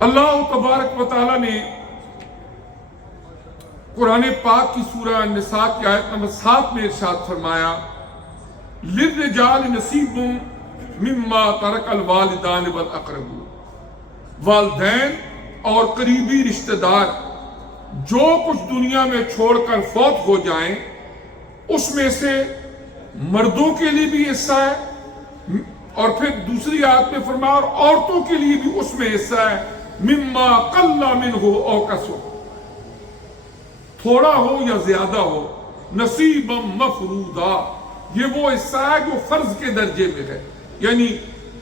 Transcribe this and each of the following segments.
اللہ تبارک و تعالی نے قرآن پاک کی سورہ النساء کی آیت نمبر 7 میں ارشاد فرمایا للرجال نصیب مما ترک الوالدان والاقربون، والدین اور قریبی رشتہ دار جو کچھ دنیا میں چھوڑ کر فوت ہو جائیں اس میں سے مردوں کے لیے بھی حصہ ہے، اور پھر دوسری آیت میں فرمایا اور عورتوں کے لیے بھی اس میں حصہ ہے، مما قل منہ او کثر، تھوڑا ہو یا زیادہ ہو، نصیبا مفروضا، یہ وہ حصہ ہے جو فرض کے درجے میں ہے، یعنی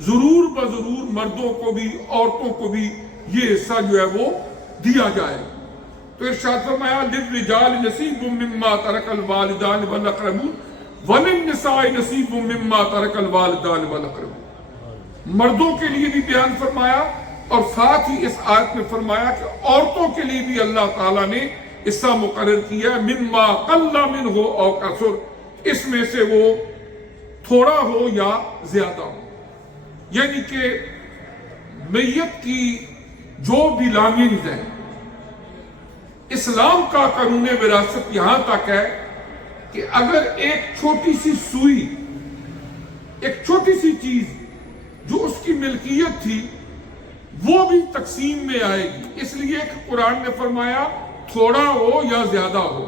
ضرور بضرور مردوں کو بھی عورتوں کو بھی یہ حصہ جو ہے وہ دیا جائے۔ تو ارشاد فرمایا للرجال نصیب مما ترک الوالدان والاقربون وللنساء نصیب مما ترک الوالدان والاقربون، مردوں کے لیے بھی بیان فرمایا اور ساتھ ہی اس آیت میں فرمایا کہ عورتوں کے لیے بھی اللہ تعالیٰ نے حصہ مقرر کیا ہے، مما قل منہ او کثر، اس میں سے وہ تھوڑا ہو یا زیادہ ہو، یعنی کہ میت کی جو بلانگنگز ہیں، اسلام کا قانون وراثت یہاں تک ہے کہ اگر ایک چھوٹی سی سوئی، ایک چھوٹی سی چیز جو اس کی ملکیت تھی وہ بھی تقسیم میں آئے گی، اس لیے کہ قرآن نے فرمایا تھوڑا ہو یا زیادہ ہو۔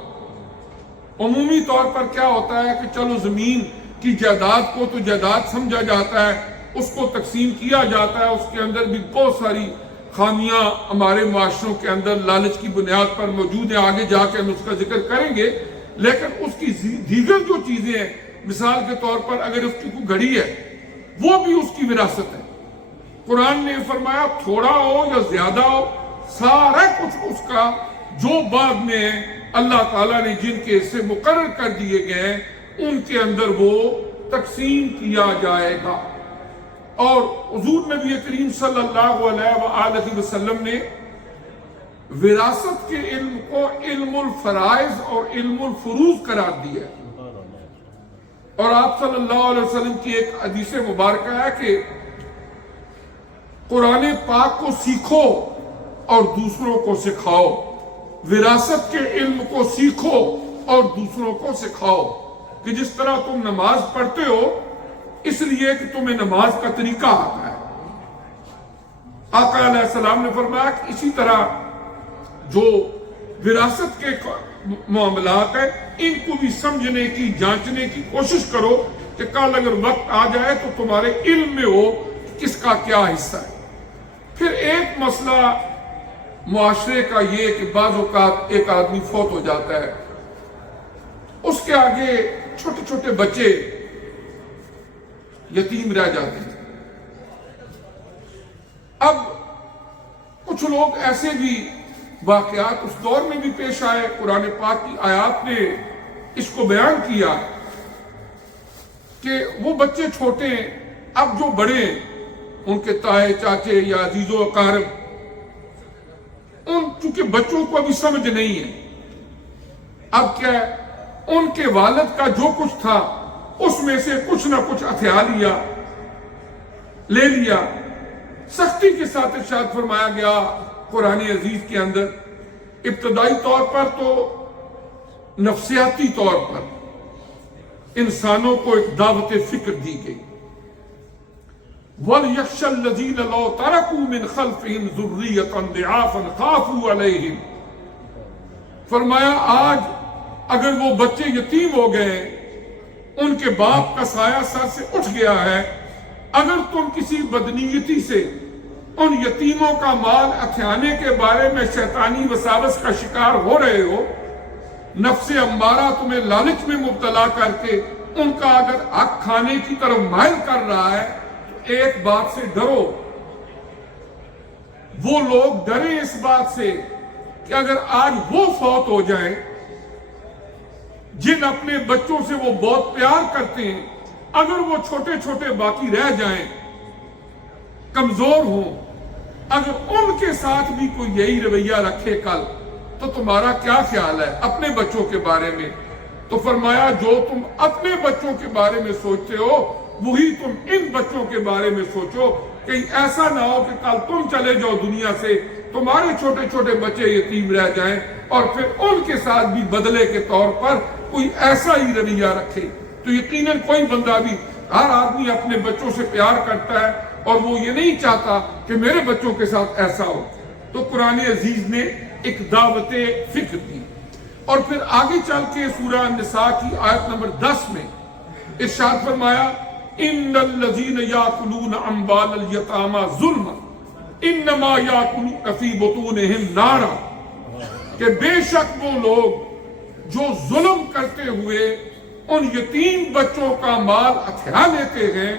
عمومی طور پر کیا ہوتا ہے کہ چلو زمین کی جائیداد کو تو جائیداد سمجھا جاتا ہے، اس کو تقسیم کیا جاتا ہے، اس کے اندر بھی بہت ساری خامیاں ہمارے معاشروں کے اندر لالچ کی بنیاد پر موجود ہیں، آگے جا کے ہم اس کا ذکر کریں گے، لیکن اس کی دیگر جو چیزیں ہیں، مثال کے طور پر اگر اس کی کوئی گھڑی ہے وہ بھی اس کی وراثت ہے۔ قرآن نے فرمایا تھوڑا ہو یا زیادہ ہو، سارا کچھ اس کا جو بعد میں اللہ تعالیٰ نے جن کے حصے مقرر کر دیے گئے ہیں ان کے اندر وہ تقسیم کیا جائے گا۔ اور حضور نبی کریم صلی اللہ علیہ وآلہ وسلم نے وراثت کے علم کو علم الفرائض اور علم الفروض قرار دیا ہے، اور آپ صلی اللہ علیہ وسلم کی ایک حدیث مبارکہ ہے کہ قرآن پاک کو سیکھو اور دوسروں کو سکھاؤ، وراثت کے علم کو سیکھو اور دوسروں کو سکھاؤ، کہ جس طرح تم نماز پڑھتے ہو اس لیے کہ تمہیں نماز کا طریقہ آتا ہے۔ آقا علیہ السلام نے فرمایا کہ اسی طرح جو وراثت کے معاملات ہیں ان کو بھی سمجھنے کی، جانچنے کی کوشش کرو کہ کل اگر وقت آ جائے تو تمہارے علم میں ہو کس کا کیا حصہ ہے۔ پھر ایک مسئلہ معاشرے کا یہ کہ بعض اوقات ایک آدمی فوت ہو جاتا ہے، اس کے آگے چھوٹے چھوٹے بچے یتیم رہ جاتے ہیں۔ اب کچھ لوگ ایسے بھی واقعات اس دور میں بھی پیش آئے، قرآن پاک کی آیات نے اس کو بیان کیا کہ وہ بچے چھوٹے ہیں، اب جو بڑے ہیں ان کے تائے چاچے یا عزیز و اقارب، ان چونکہ بچوں کو ابھی سمجھ نہیں ہے، اب کیا ہے ان کے والد کا جو کچھ تھا اس میں سے کچھ نہ کچھ ہتھیا لیا، لے لیا۔ سختی کے ساتھ ارشاد فرمایا گیا قرآن عزیز کے اندر، ابتدائی طور پر تو نفسیاتی طور پر انسانوں کو ایک دعوت فکر دی گئی، وَلْيَخْشَ الَّذِينَ لَوْ تَرَكُوا مِنْ خَلْفِهِمْ ذُرِّيَّةً ضِعَافًا خَافُوا عَلَيْهِمْ، فرمایا آج اگر وہ بچے یتیم ہو گئے، ان کے باپ کا سایہ سر سے اٹھ گیا ہے، اگر تم کسی بدنیتی سے ان یتیموں کا مال ہتھیانے کے بارے میں شیطانی وساوس کا شکار ہو رہے ہو، نفس امارہ تمہیں لالچ میں مبتلا کر کے ان کا اگر حق کھانے کی طرف مائل کر رہا ہے تو ایک بات سے ڈرو، وہ لوگ ڈریں اس بات سے کہ اگر آج وہ فوت ہو جائیں جن اپنے بچوں سے وہ بہت پیار کرتے ہیں، اگر وہ چھوٹے چھوٹے باقی رہ جائیں، کمزور ہوں، اگر ان کے ساتھ بھی کوئی یہی رویہ رکھے کل، تو تمہارا کیا خیال ہے اپنے بچوں کے بارے میں؟ تو فرمایا جو تم اپنے بچوں کے بارے میں سوچتے ہو وہی تم ان بچوں کے بارے میں سوچو، کہیں ایسا نہ ہو کہ کل تم چلے جاؤ دنیا سے، تمہارے چھوٹے چھوٹے بچے یتیم رہ جائیں اور پھر ان کے ساتھ بھی بدلے کے طور پر کوئی ایسا ہی رویہ رکھے۔ تو یقیناً کوئی بندہ بھی، ہر آدمی اپنے بچوں سے پیار کرتا ہے اور وہ یہ نہیں چاہتا کہ میرے بچوں کے ساتھ ایسا ہو۔ تو قرآن عزیز نے ایک دعوت فکر دی، اور پھر آگے چل کے سورہ النساء کی آیت نمبر 10 میں ارشاد فرمایا ان الذین یاکلون اموال الیتامی ظلما انما یاکلون فی بطونہم نارا، کہ بے شک وہ لوگ جو ظلم کرتے ہوئے ان یتیم بچوں کا مال ہتھیا لیتے ہیں،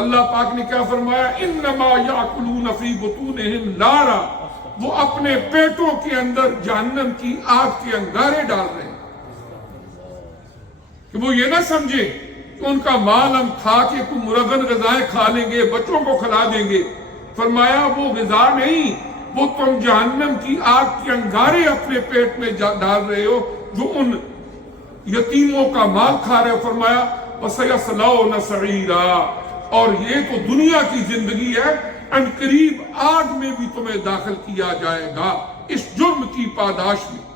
اللہ پاک نے کیا فرمایا، انما یاکلون فی بطونہم نارا، وہ اپنے پیٹوں کے اندر جہنم کی آگ کے انگارے ڈال رہے ہیں۔ کہ وہ یہ نہ سمجھے کہ ان کا مال ہم کھا کے کوئی مرغن غذائیں کھا لیں گے، بچوں کو کھلا دیں گے۔ فرمایا وہ غذا نہیں، وہ تم جہنم کی آگ کے انگارے اپنے پیٹ میں ڈال رہے ہو جو ان یتیموں کا مال کھا رہے ہو۔ فرمایا وَسَيَصْلَوْنَ سَعِيرًا، اور یہ تو دنیا کی زندگی ہے، ان قریب آگ میں بھی تمہیں داخل کیا جائے گا اس جرم کی پاداش میں۔